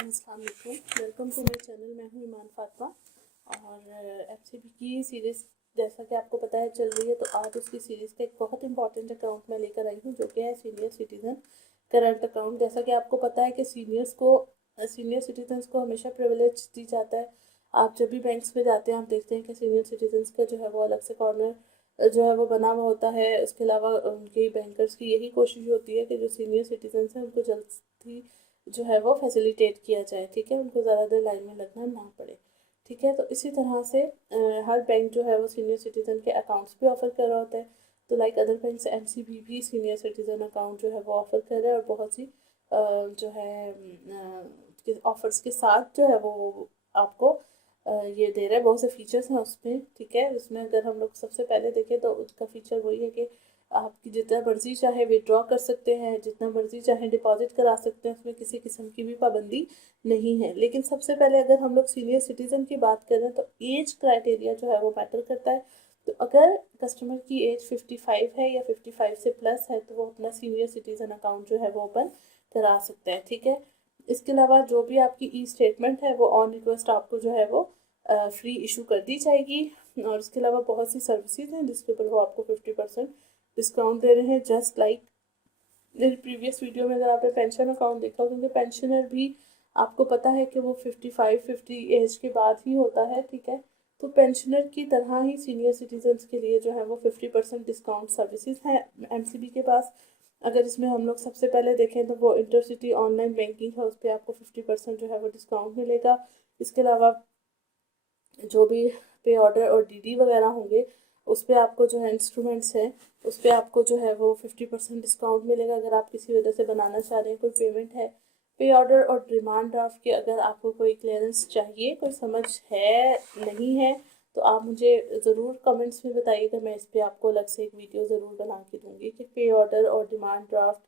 अस्सलाम वालेकुम। Welcome to my channel. मैं हूँ ईमान फातिमा और एफसीबी की सीरीज़ जैसा कि आपको पता है चल रही है। तो आज उसकी सीरीज़ का एक बहुत इंपॉर्टेंट अकाउंट मैं लेकर आई हूँ जो कि है सीनियर सिटीज़न करंट अकाउंट। जैसा कि आपको पता है कि सीनियर सिटीजन्स को हमेशा प्रिविलेज दी जाता है। आप जब भी बैंक्स में जाते हैं आप देखते हैं कि सीनियर सिटीजन्स का जो है वो अलग से कॉर्नर जो है वो बना हुआ होता है। उसके अलावा उनकी बैंकर्स की यही कोशिश होती है कि जो सीनियर सिटीजन्स हैं उनको जल्द ही जो है वो फैसिलिटेट किया जाए, ठीक है, उनको ज़्यादा देर लाइन में लगना ना पड़े, ठीक है। तो इसी तरह से हर बैंक जो है वो सीनियर सिटीज़न के अकाउंट्स भी ऑफ़र कर रहा होता है। तो लाइक अदर बैंक एमसीबी भी सीनियर सिटीज़न अकाउंट जो है वो ऑफ़र कर रहा है और बहुत सी जो है ऑफर्स के साथ जो है वो आपको ये दे रहा है। बहुत से फीचर्स हैं उसमें, ठीक है। उसमें अगर हम लोग सबसे पहले देखें तो उसका फीचर वही है कि आपकी जितना मर्जी चाहे विड्रॉ कर सकते हैं, जितना मर्जी चाहे डिपॉजिट करा सकते हैं, उसमें किसी किस्म की भी पाबंदी नहीं है। लेकिन सबसे पहले अगर हम लोग सीनियर सिटीज़न की बात करें तो एज क्राइटेरिया जो है वो मैटर करता है। तो अगर कस्टमर की एज 55 है या 55 से प्लस है तो वो अपना सीनियर सिटीज़न अकाउंट जो है वो ओपन करा सकते हैं, ठीक है। इसके अलावा जो भी आपकी ई स्टेटमेंट है वो ऑन रिक्वेस्ट आपको जो है वो फ्री इशू कर दी जाएगी। और इसके अलावा बहुत सी सर्विसेज हैं जिसके ऊपर वो आपको 50% डिस्काउंट दे रहे हैं। जस्ट लाइक मेरी प्रीवियस वीडियो में अगर आपने पेंशन अकाउंट देखा हो, क्योंकि पेंशनर भी आपको पता है कि वो 50 एज के बाद ही होता है, ठीक है। तो पेंशनर की तरह ही सीनियर सिटीजन्स के लिए जो है वो 50% डिस्काउंट सर्विसेज हैं एमसीबी के पास। अगर इसमें हम लोग सबसे पहले देखें तो वो इंटरसिटी ऑनलाइन बैंकिंग है, उस पर आपको 50% जो है वो डिस्काउंट मिलेगा। इसके अलावा जो भी पे ऑर्डर और डीडी वगैरह होंगे उस पर आपको जो है इंस्ट्रूमेंट्स हैं उस पर आपको जो है वो 50% डिस्काउंट मिलेगा। अगर आप किसी वजह से बनाना चाह रहे हैं, कोई पेमेंट है, पे ऑर्डर और डिमांड ड्राफ्ट की अगर आपको कोई क्लियरेंस चाहिए, कोई समझ है नहीं है, तो आप मुझे ज़रूर कमेंट्स में बताइएगा। मैं इस पर आपको अलग से एक वीडियो ज़रूर बना के दूँगी कि पे ऑर्डर और डिमांड ड्राफ्ट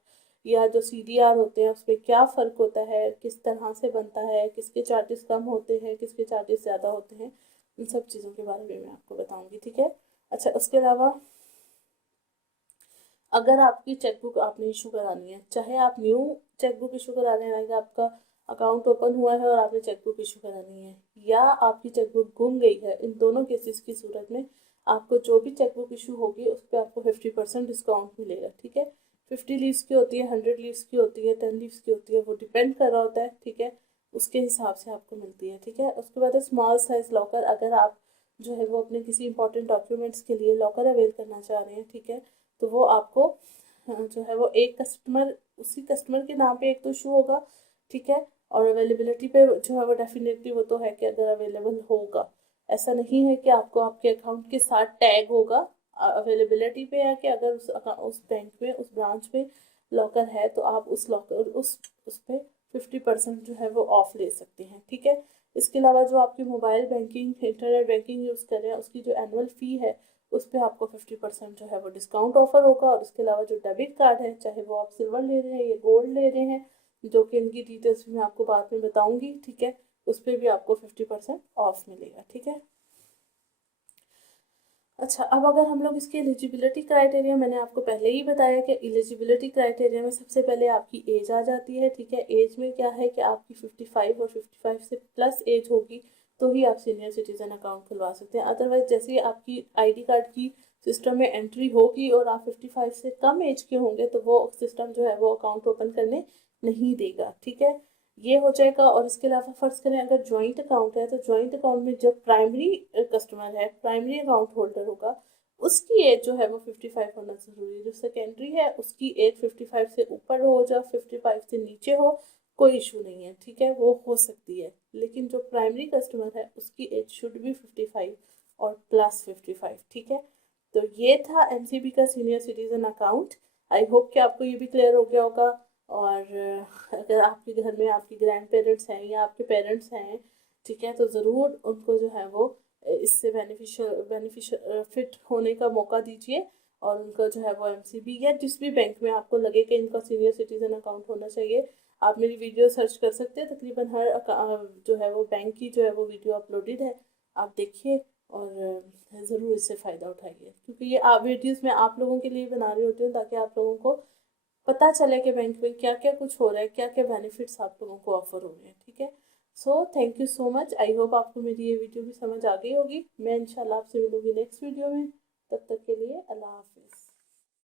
या जो सीडीआर होते हैं उसमें क्या फ़र्क होता है, किस तरह से बनता है, किसके चार्जेस कम होते हैं, किसके चार्जेस ज़्यादा होते हैं, इन सब चीज़ों के बारे में मैं आपको बताऊंगी, ठीक है। अच्छा, उसके अलावा अगर आपकी चेकबुक आपने इशू करानी है, चाहे आप न्यू चेकबुक इशू करा रहे हैं, आपका अकाउंट ओपन हुआ है और आपने चेकबुक इशू करानी है, या आपकी चेकबुक गुम गई है, इन दोनों केसेस की सूरत में आपको जो भी चेकबुक इशू होगी उस पर आपको 50% डिस्काउंट मिलेगा, ठीक है। 50 लीव्स की होती है, 100 लीव्स की होती है, 10 लीव्स की होती है, वो डिपेंड कर रहा होता है, ठीक है। उसके हिसाब से आपको मिलती है, ठीक है। उसके बाद स्मॉल साइज लॉकर, अगर आप जो है वो अपने किसी इंपॉर्टेंट डॉक्यूमेंट्स के लिए लॉकर अवेल करना चाह रहे हैं, ठीक है, तो वो आपको जो है वो एक कस्टमर, उसी कस्टमर के नाम पे एक तो इशू होगा, ठीक है। और अवेलेबिलिटी पे जो है वो डेफिनेटली वो तो है कि अगर अवेलेबल होगा, ऐसा नहीं है कि आपको आपके अकाउंट के साथ टैग होगा। अवेलेबिलिटी पे है कि अगर उस बैंक में, उस ब्रांच में लॉकर है तो आप उस लॉकर उस पे 50% जो है वो ऑफ ले सकते हैं, ठीक है। इसके अलावा जो आपकी mobile banking, internet banking use कर रहे हैं उसकी जो एनुअल फ़ी है उस पर आपको 50% जो है वो डिस्काउंट ऑफर होगा। और इसके अलावा जो डेबिट कार्ड है, चाहे वो आप सिल्वर ले रहे हैं या गोल्ड ले रहे हैं, जो कि इनकी डिटेल्स भी मैं आपको बाद में बताऊंगी, ठीक है, उस पर भी आपको 50% ऑफ मिलेगा, ठीक है। अच्छा, अब अगर हम लोग इसकी एलिजिबिलिटी क्राइटेरिया, मैंने आपको पहले ही बताया कि एलिजिबिलिटी क्राइटेरिया में सबसे पहले आपकी एज आ जाती है, ठीक है। एज में क्या है कि आपकी 55 और 55 से प्लस एज होगी तो ही आप सीनियर सिटीजन अकाउंट खुलवा सकते हैं। अदरवाइज जैसे ही आपकी आईडी कार्ड की सिस्टम में एंट्री होगी और आप 55 से कम एज के होंगे तो वो सिस्टम जो है वो अकाउंट ओपन करने नहीं देगा, ठीक है। ये हो जाएगा। और इसके अलावा फर्ज करें अगर ज्वाइंट अकाउंट है तो ज्वाइंट अकाउंट में जो प्राइमरी कस्टमर है, प्राइमरी अकाउंट होल्डर होगा, उसकी एज जो है वो 55 होना जरूरी है। जो सेकेंडरी है उसकी एज 55 से ऊपर हो या 55 से नीचे हो, कोई इशू नहीं है, ठीक है, वो हो सकती है। लेकिन जो प्राइमरी कस्टमर है उसकी एज शुड भी 55 और प्लस 55, ठीक है। तो ये था एमसीबी का senior citizen account. I hope कि आपको ये भी क्लियर हो गया होगा। और अगर आपके घर में आपके ग्रैंड पेरेंट्स हैं या आपके पेरेंट्स हैं, ठीक है, तो ज़रूर उनको जो है वो इससे बेनिफिशियल फिट होने का मौका दीजिए। और उनका जो है वो एमसीबी या जिस भी बैंक में आपको लगे कि इनका सीनियर सिटीजन अकाउंट होना चाहिए, आप मेरी वीडियो सर्च कर सकते हैं। तकरीबन हर जो है वो बैंक की जो है वो वीडियो अपलोडेड है, आप देखिए और ज़रूर इससे फ़ायदा उठाइए, क्योंकि ये आप वीडियोज़ मैं आप लोगों के लिए बना रही होती हूँ ताकि आप लोगों को पता चले कि बैंक में क्या क्या कुछ हो रहा है, क्या क्या बेनिफिट्स आप लोगों को ऑफर हो रहे हैं। ठीक है, so thank you so much. I hope आपको मेरी ये वीडियो भी समझ आ गई होगी। मैं इंशाल्लाह आपसे मिलूंगी नेक्स्ट वीडियो में।